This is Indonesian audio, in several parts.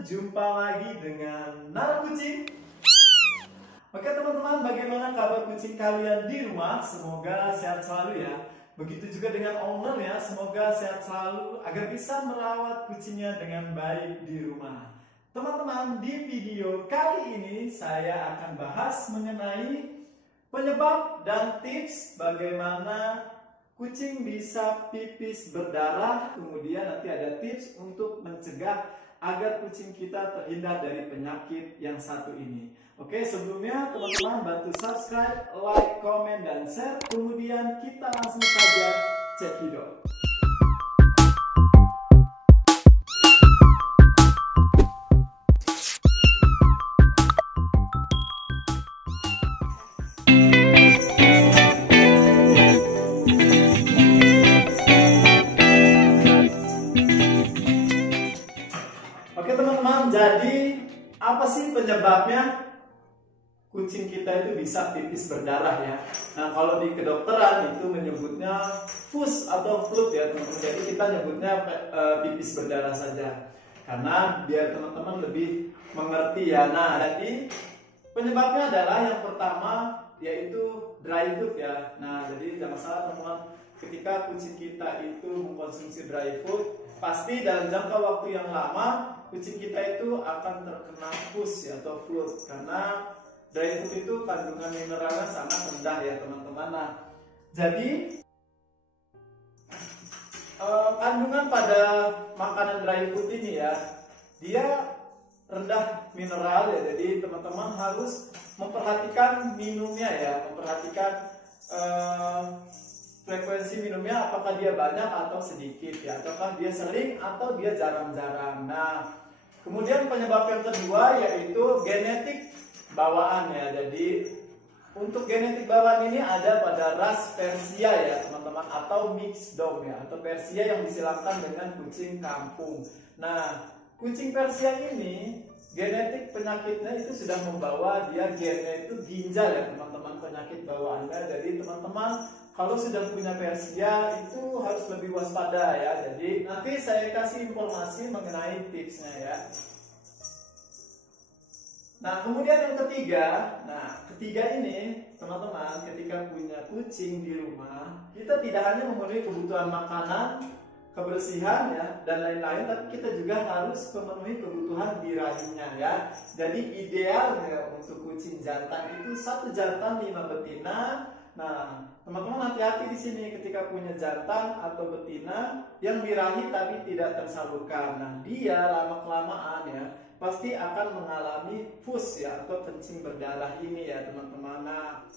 jumpa lagi dengan Nara Kucing. Oke teman-teman, bagaimana kabar kucing kalian di rumah? Semoga sehat selalu ya. Begitu juga dengan owner ya, semoga sehat selalu agar bisa merawat kucingnya dengan baik di rumah. Teman-teman, di video kali ini saya akan bahas mengenai penyebab dan tips bagaimana kucing bisa pipis berdarah. Kemudian nanti ada tips untuk mencegah agar kucing kita terhindar dari penyakit yang satu ini. Oke, sebelumnya teman-teman bantu subscribe, like, komen, dan share. Kemudian kita langsung saja cekidot. Oke teman-teman, jadi apa sih penyebabnya kucing kita itu bisa pipis berdarah ya? Nah, kalau di kedokteran itu menyebutnya FUS atau flut ya teman-teman. Jadi kita nyebutnya pipis berdarah saja karena biar teman-teman lebih mengerti ya. Nah, jadi penyebabnya adalah yang pertama yaitu dry food ya. Nah, jadi jangan salah teman-teman, ketika kucing kita itu mengkonsumsi dry food, pasti dalam jangka waktu yang lama kucing kita itu akan terkena FUS ya, atau flu, karena dry food itu kandungan mineralnya sangat rendah ya teman-teman. Nah, jadi kandungan pada makanan dry food ini ya, dia rendah mineral ya. Jadi teman-teman harus memperhatikan minumnya ya, memperhatikan frekuensi minumnya, apakah dia banyak atau sedikit ya, ataukah dia sering atau dia jarang-jarang. Nah, kemudian penyebab yang kedua yaitu genetik bawaan ya. Jadi untuk genetik bawaan ini ada pada ras Persia ya teman-teman, atau mixed dog ya, atau Persia yang disilamkan dengan kucing kampung. Nah, kucing Persia ini genetik penyakitnya itu sudah membawa dia gennya itu ginjal ya teman-teman, penyakit bawaannya. Jadi teman-teman kalau sudah punya Persia itu harus lebih waspada ya. Jadi nanti saya kasih informasi mengenai tipsnya ya. Nah, kemudian yang ketiga, ini teman-teman, ketika punya kucing di rumah, kita tidak hanya memenuhi kebutuhan makanan, kebersihan ya, dan lain-lain, tapi kita juga harus memenuhi kebutuhan birahinya ya. Jadi idealnya untuk kucing jantan itu 1 jantan 5 betina. Nah, teman-teman hati-hati di sini ketika punya jantan atau betina yang birahi tapi tidak tersalurkan. Nah, dia lama-kelamaan ya pasti akan mengalami FUS ya, atau kencing berdarah ini ya teman-teman. Nah,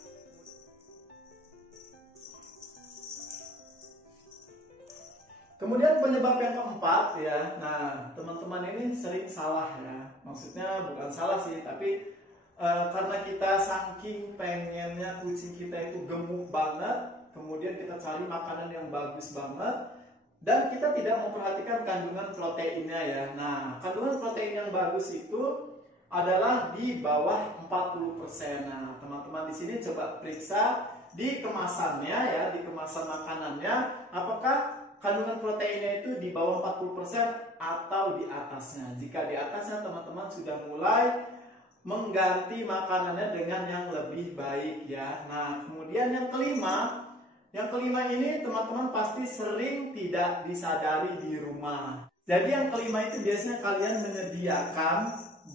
kemudian penyebab yang keempat ya. Nah, teman-teman ini sering salah ya. Maksudnya bukan salah sih, tapi karena kita saking pengennya kucing kita itu gemuk banget, kemudian kita cari makanan yang bagus banget, dan kita tidak memperhatikan kandungan proteinnya ya. Nah, kandungan protein yang bagus itu adalah di bawah 40%. Nah, teman-teman di sini coba periksa di kemasannya ya, di kemasan makanannya, apakah kandungan proteinnya itu di bawah 40% atau di atasnya. Jika di atasnya, teman-teman sudah mulai mengganti makanannya dengan yang lebih baik ya. Nah, kemudian yang kelima ini teman-teman pasti sering tidak disadari di rumah. Jadi yang kelima itu biasanya kalian menyediakan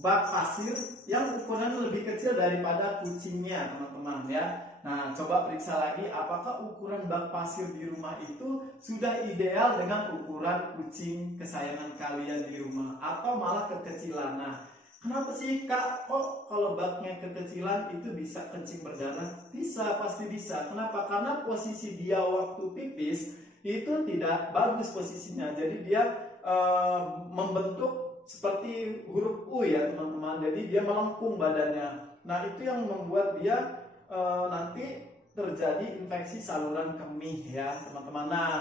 bak pasir yang ukurannya lebih kecil daripada kucingnya teman-teman ya. Nah, coba periksa lagi apakah ukuran bak pasir di rumah itu sudah ideal dengan ukuran kucing kesayangan kalian di rumah, atau malah kekecilan. Nah, kenapa sih kak, kok kalau baknya kekecilan itu bisa kencing berdarah? Bisa, pasti bisa. Kenapa? Karena posisi dia waktu pipis itu tidak bagus posisinya. Jadi dia membentuk seperti huruf U ya teman-teman. Jadi dia melengkung badannya. Nah, itu yang membuat dia nanti terjadi infeksi saluran kemih ya teman-teman. Nah,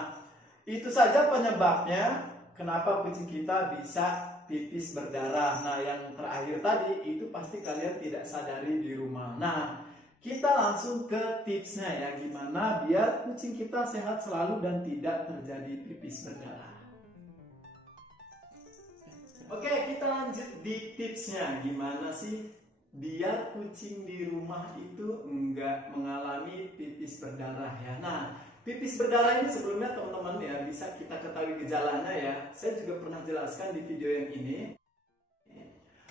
itu saja penyebabnya kenapa kucing kita bisa pipis berdarah. Nah, yang terakhir tadi itu pasti kalian tidak sadari di rumah. Nah, kita langsung ke tipsnya ya, gimana biar kucing kita sehat selalu dan tidak terjadi pipis berdarah. Oke, kita lanjut di tipsnya. Gimana sih biar kucing di rumah itu enggak mengalami pipis berdarah ya. Nah, pipis berdarah ini sebelumnya teman-teman ya bisa kita ketahui gejalanya ya. Saya juga pernah jelaskan di video yang ini.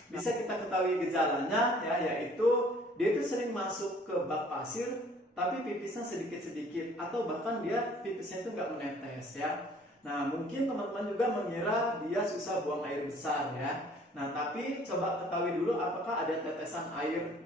Bisa kita ketahui gejalanya ya, yaitu dia itu sering masuk ke bak pasir tapi pipisnya sedikit-sedikit atau bahkan dia pipisnya itu nggak menetes ya. Nah, mungkin teman-teman juga mengira dia susah buang air besar ya. Nah, tapi coba ketahui dulu apakah ada tetesan air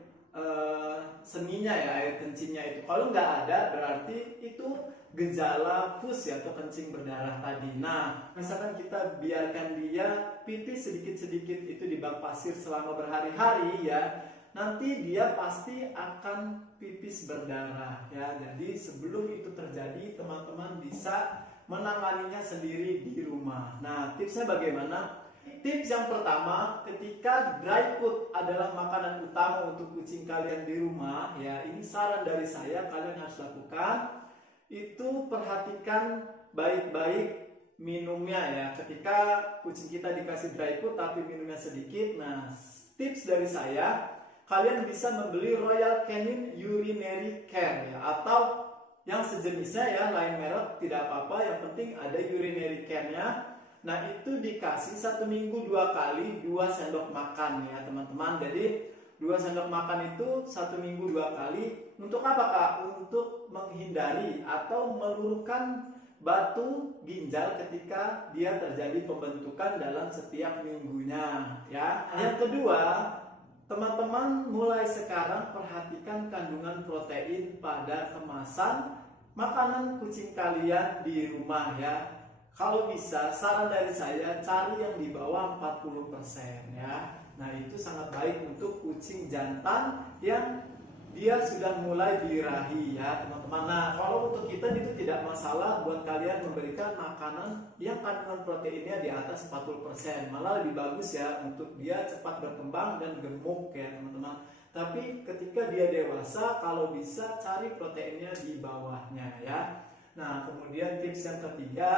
seninya ya, air kencingnya itu. Kalau nggak ada, berarti itu gejala pus ya, atau kencing berdarah tadi. Nah, misalkan kita biarkan dia pipis sedikit-sedikit itu di bak pasir selama berhari-hari ya, nanti dia pasti akan pipis berdarah ya. Jadi sebelum itu terjadi, teman-teman bisa menanganinya sendiri di rumah. Nah, tipsnya bagaimana? Tips yang pertama, ketika dry food adalah makanan utama untuk kucing kalian di rumah ya, ini saran dari saya, kalian harus lakukan itu, perhatikan baik-baik minumnya ya. Ketika kucing kita dikasih dry food tapi minumnya sedikit, nah tips dari saya, kalian bisa membeli Royal Canin Urinary Care ya, atau yang sejenisnya ya, lain merek tidak apa-apa, yang penting ada urinary care-nya. Nah, itu dikasih 1 minggu 2 kali 2 sendok makan ya teman-teman. Jadi 2 sendok makan itu 1 minggu 2 kali. Untuk apa Kak? Untuk menghindari atau meluruskan batu ginjal ketika dia terjadi pembentukan dalam setiap minggunya ya. Yang kedua, teman-teman mulai sekarang perhatikan kandungan protein pada kemasan makanan kucing kalian di rumah ya. Kalau bisa, saran dari saya cari yang di bawah 40% ya. Nah, itu sangat baik untuk kucing jantan yang dia sudah mulai birahi ya teman-teman. Nah, kalau untuk kita itu tidak masalah buat kalian memberikan makanan yang kandungan proteinnya di atas 40%. Malah lebih bagus ya untuk dia cepat berkembang dan gemuk ya teman-teman. Tapi ketika dia dewasa, kalau bisa cari proteinnya di bawahnya ya. Nah, kemudian tips yang ketiga,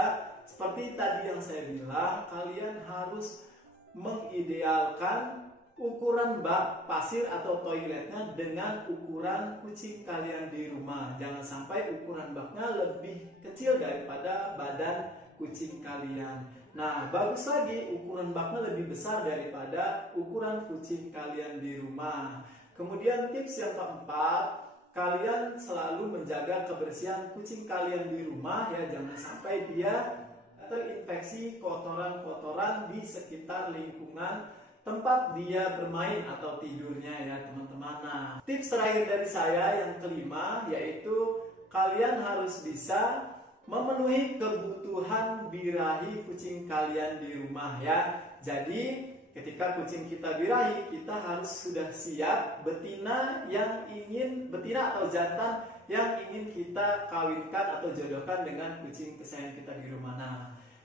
seperti tadi yang saya bilang, kalian harus mengidealkan ukuran bak pasir atau toiletnya dengan ukuran kucing kalian di rumah. Jangan sampai ukuran baknya lebih kecil daripada badan kucing kalian. Nah, bagus lagi ukuran baknya lebih besar daripada ukuran kucing kalian di rumah. Kemudian tips yang keempat, kalian selalu menjaga kebersihan kucing kalian di rumah ya. Jangan sampai dia terinfeksi kotoran-kotoran di sekitar lingkungan tempat dia bermain atau tidurnya ya teman-teman. Nah, tips terakhir dari saya yang kelima, yaitu kalian harus bisa memenuhi kebutuhan birahi kucing kalian di rumah ya. Jadi ketika kucing kita birahi, kita harus sudah siap betina atau jantan yang ingin kita kawinkan atau jodohkan dengan kucing kesayangan kita di rumah. Nah,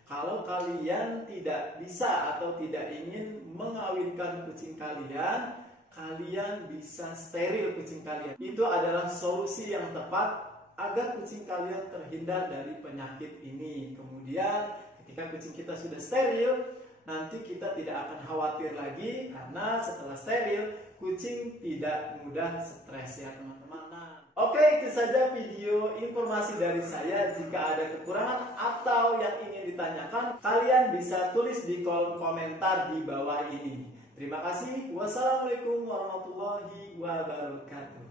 kalau kalian tidak bisa atau tidak ingin mengawinkan kucing kalian, kalian bisa steril kucing kalian. Itu adalah solusi yang tepat agar kucing kalian terhindar dari penyakit ini. Kemudian ketika kucing kita sudah steril, nanti kita tidak akan khawatir lagi, karena setelah steril kucing tidak mudah stres ya teman-teman. Oke, itu saja video informasi dari saya. Jika ada kekurangan atau yang ingin ditanyakan, kalian bisa tulis di kolom komentar di bawah ini. Terima kasih. Wassalamualaikum warahmatullahi wabarakatuh.